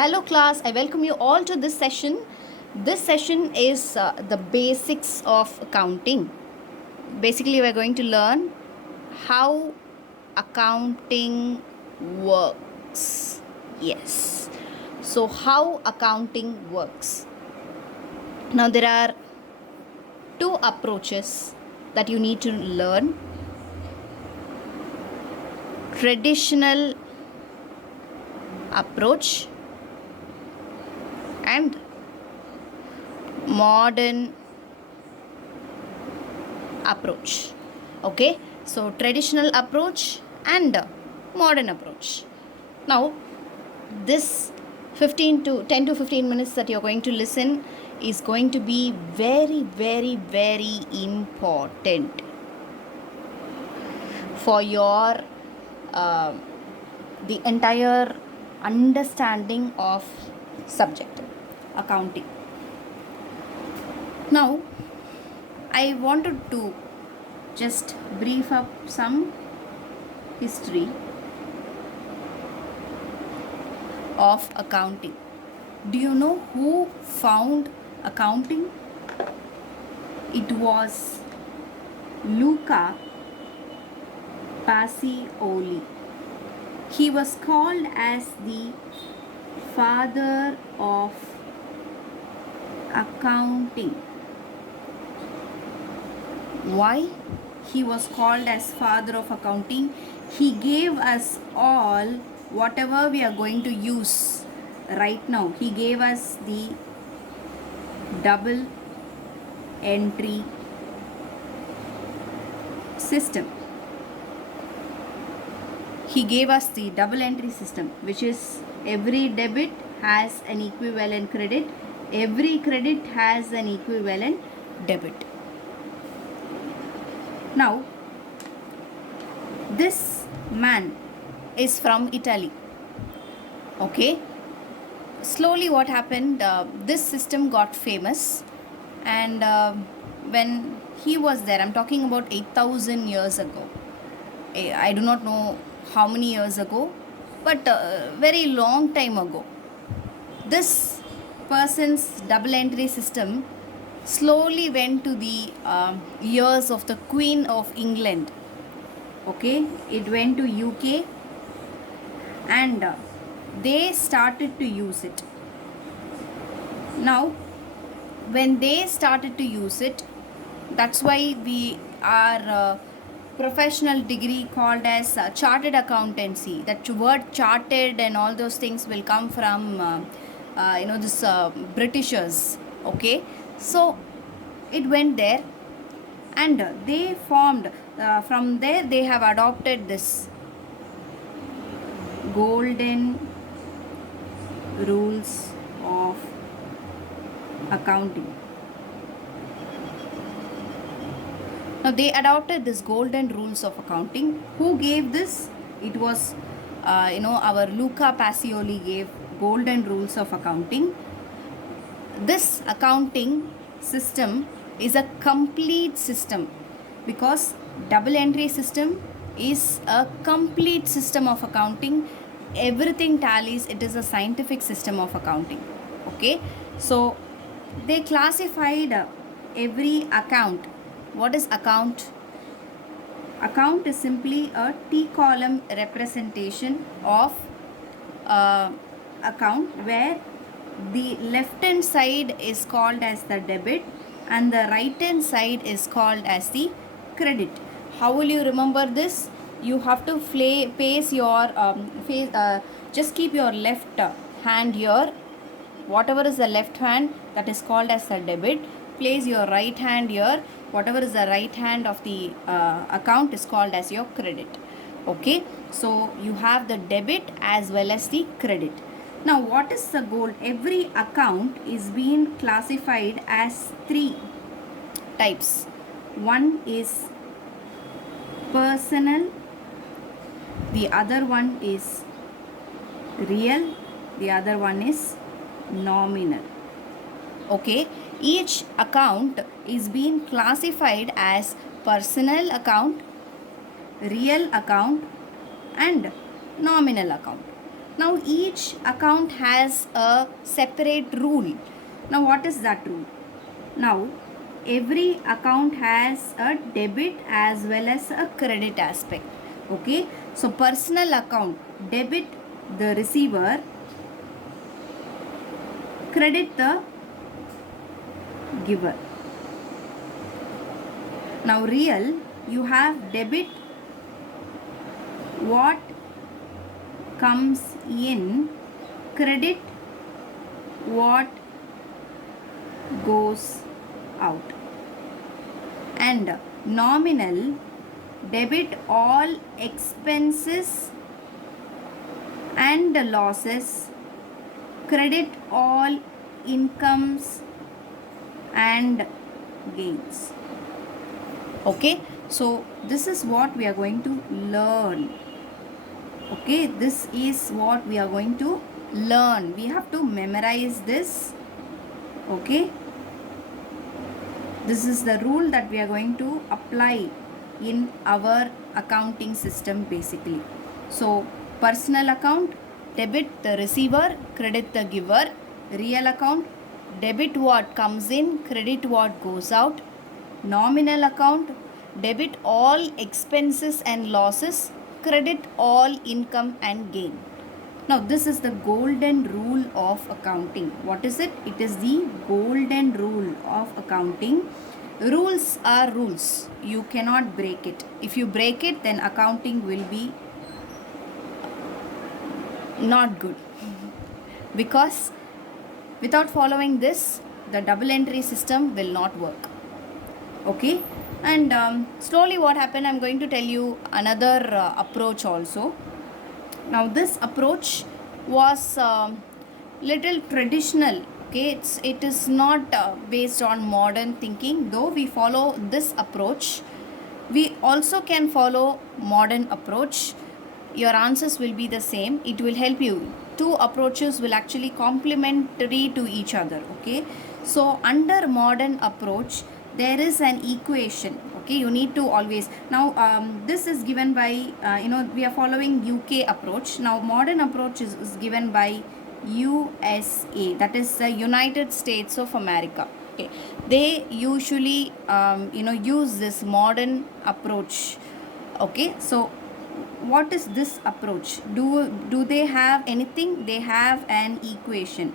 Hello, class. I welcome you all to this session. This session is the basics of accounting. Basically, we're going to learn how accounting works. Yes. So, how accounting works. Now, there are two approaches that you need to learn: traditional approach and modern approach. Okay, so traditional approach and modern approach. Now, this 15 to 10 to 15 minutes that you're going to listen is going to be very, very, very important for your uh, the entire understanding of subject accounting. Now, I wanted to just brief up some history of accounting. Do you know who found accounting? It was Luca Pacioli. He was called as the father of accounting. Why he was called as father of accounting? He gave us all whatever we are going to use right now. He gave us the double entry system. He gave us the double entry system, which is every debit has an equivalent credit, every credit has an equivalent debit. Now, this man is from Italy. Okay, slowly what happened, this system got famous, and when he was there, I'm talking about 8,000 years ago. I do not know how many years ago, but very long time ago, this person's double entry system slowly went to the ears of the Queen of England. Okay, it went to UK, and they started to use it. Now, when they started to use it, that's why we are professional degree called as chartered accountancy. That word chartered and all those things will come from this Britishers. Okay, so it went there, and they formed from there they have adopted this golden rules of accounting. Now, they adopted this golden rules of accounting. Who gave this? It was our Luca Pacioli gave golden rules of accounting. This accounting system is a complete system, because double entry system is a complete system of accounting. Everything tallies. It is a scientific system of accounting. Okay, so they classified every account. What is account? Account is simply a T column representation of account, where the left hand side is called as the debit and the right hand side is called as the credit. How will you remember this? You have to face your just keep your left hand here. Whatever is the left hand, that is called as the debit. Place your right hand here. Whatever is the right hand of the account is called as your credit. Okay, so you have the debit as well as the credit. Now, what is the goal? Every account is being classified as three types. One is personal, the other one is real, the other one is nominal. Okay, each account is being classified as personal account, real account and nominal account. Now each account has a separate rule. Now what is that rule? Now every account has a debit as well as a credit aspect. Okay, so personal account, debit the receiver, credit the giver. Now real, you have debit what comes in, credit what goes out. And nominal, debit all expenses and losses, credit all incomes and gains. Okay, so this is what we are going to learn. Okay, this is what we are going to learn. We have to memorize this. Okay, this is the rule that we are going to apply in our accounting system basically. So personal account, debit the receiver, credit the giver. Real account, debit what comes in, credit what goes out. Nominal account, debit all expenses and losses, credit all income and gain. Now this is the golden rule of accounting. What is it? It is the golden rule of accounting. Rules are rules. You cannot break it. If you break it, then accounting will be not good. Because without following this, the double entry system will not work. Okay, and slowly what happened, I'm going to tell you another approach also. Now this approach was little traditional. Okay, it is not based on modern thinking. Though we follow this approach, we also can follow modern approach. Your answers will be the same. It will help you. Two approaches will actually complementary to each other. Okay, so under modern approach there is an equation. Okay, you need to always, now this is given by we are following UK approach. Now modern approach is given by USA, that is the United States of America. Okay, they usually use this modern approach. Okay, so what is this approach? Do they have anything? They have an equation.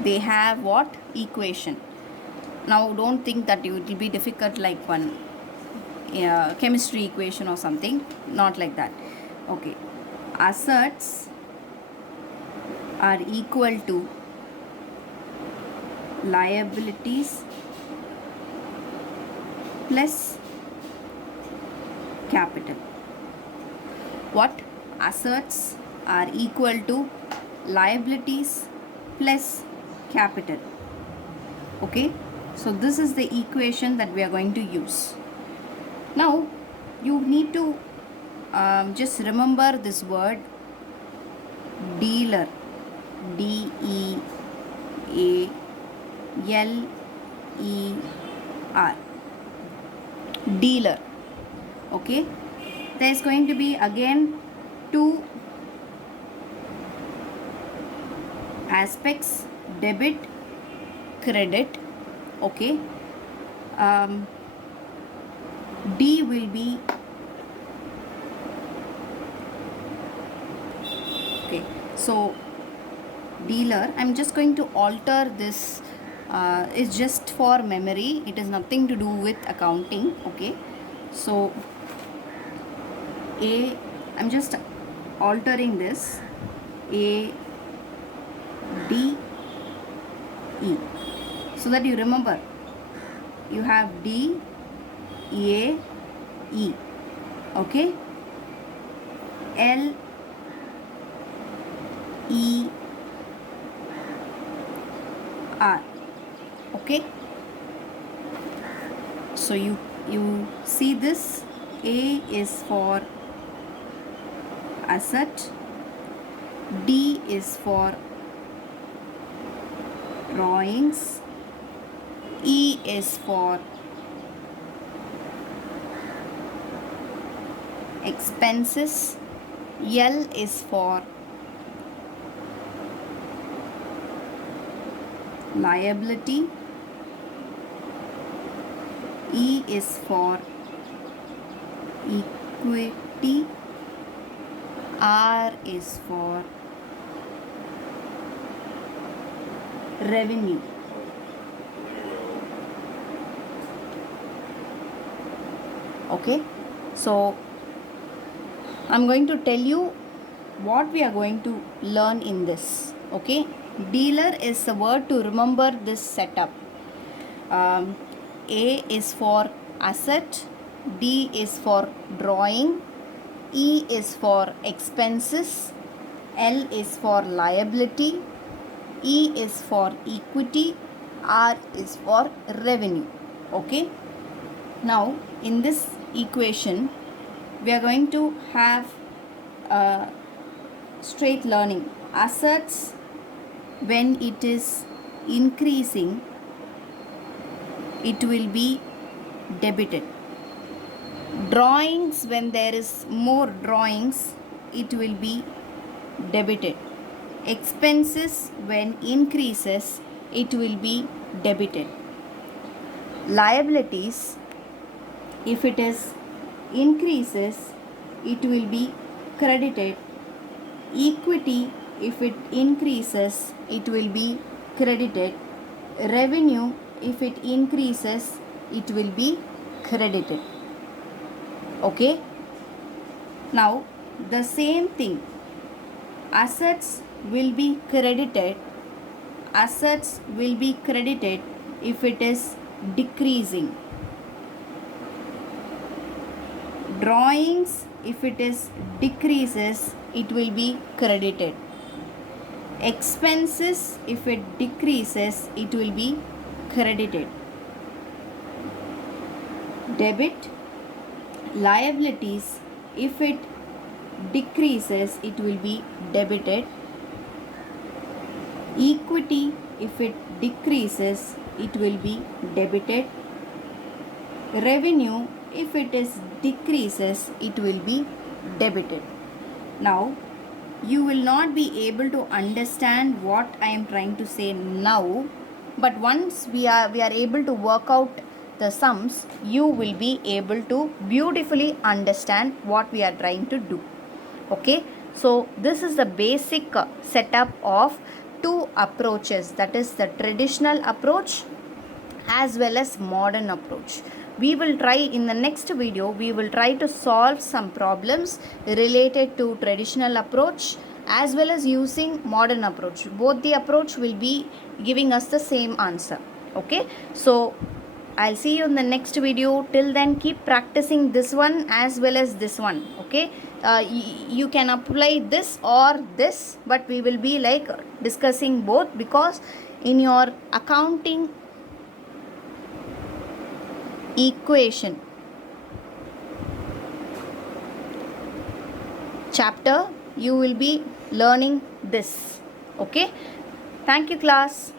They have what? Equation. Now don't think that it will be difficult like one chemistry equation or something. Not like that. Okay, assets are equal to liabilities plus capital. What? Assets are equal to liabilities plus capital. Okay, so this is the equation that we are going to use. Now you need to just remember this word dealer, DEALER, dealer. Okay, there is going to be again two aspects, debit, credit. Okay, D will be, okay, so dealer, I'm just going to alter this. It's just for memory. It is nothing to do with accounting. Okay, so I'm just altering this, ADE, so that you remember. You have DAE. Okay, LER. Okay, so you see this. A is for asset, D is for drawings, E is for expenses, L is for liability, E is for equity, R is for revenue. Okay, so I'm going to tell you what we are going to learn in this. Okay, dealer is a word to remember this setup. A is for asset, D is for drawing, E is for expenses, L is for liability, E is for equity, R is for revenue. Okay, now in this equation we are going to have straight learning. Assets, when it is increasing, it will be debited. Drawings, when there is more drawings, it will be debited. Expenses, when increases, it will be debited. Liabilities, if it is increases, it will be credited. Equity, if it increases, it will be credited. Revenue, if it increases, it will be credited. Okay, now the same thing, assets will be credited. Assets will be credited if it is decreasing. Drawings, if it is decreases, it will be credited. Expenses, if it decreases, it will be credited. Debit. Liabilities, if it decreases, it will be debited. Equity, if it decreases, it will be debited. Revenue, if it is decreases, it will be debited. Now you will not be able to understand what I am trying to say now, but once we are able to work out the sums, you will be able to beautifully understand what we are trying to do. Okay, so this is the basic setup of two approaches, that is the traditional approach as well as modern approach. We will try in the next video, we will try to solve some problems related to traditional approach as well as using modern approach. Both the approach will be giving us the same answer. Okay, so I'll see you in the next video. Till then, keep practicing this one as well as this one. Okay, you can apply this or this, but we will be like discussing both, because in your accounting equation chapter, you will be learning this. Okay, thank you class.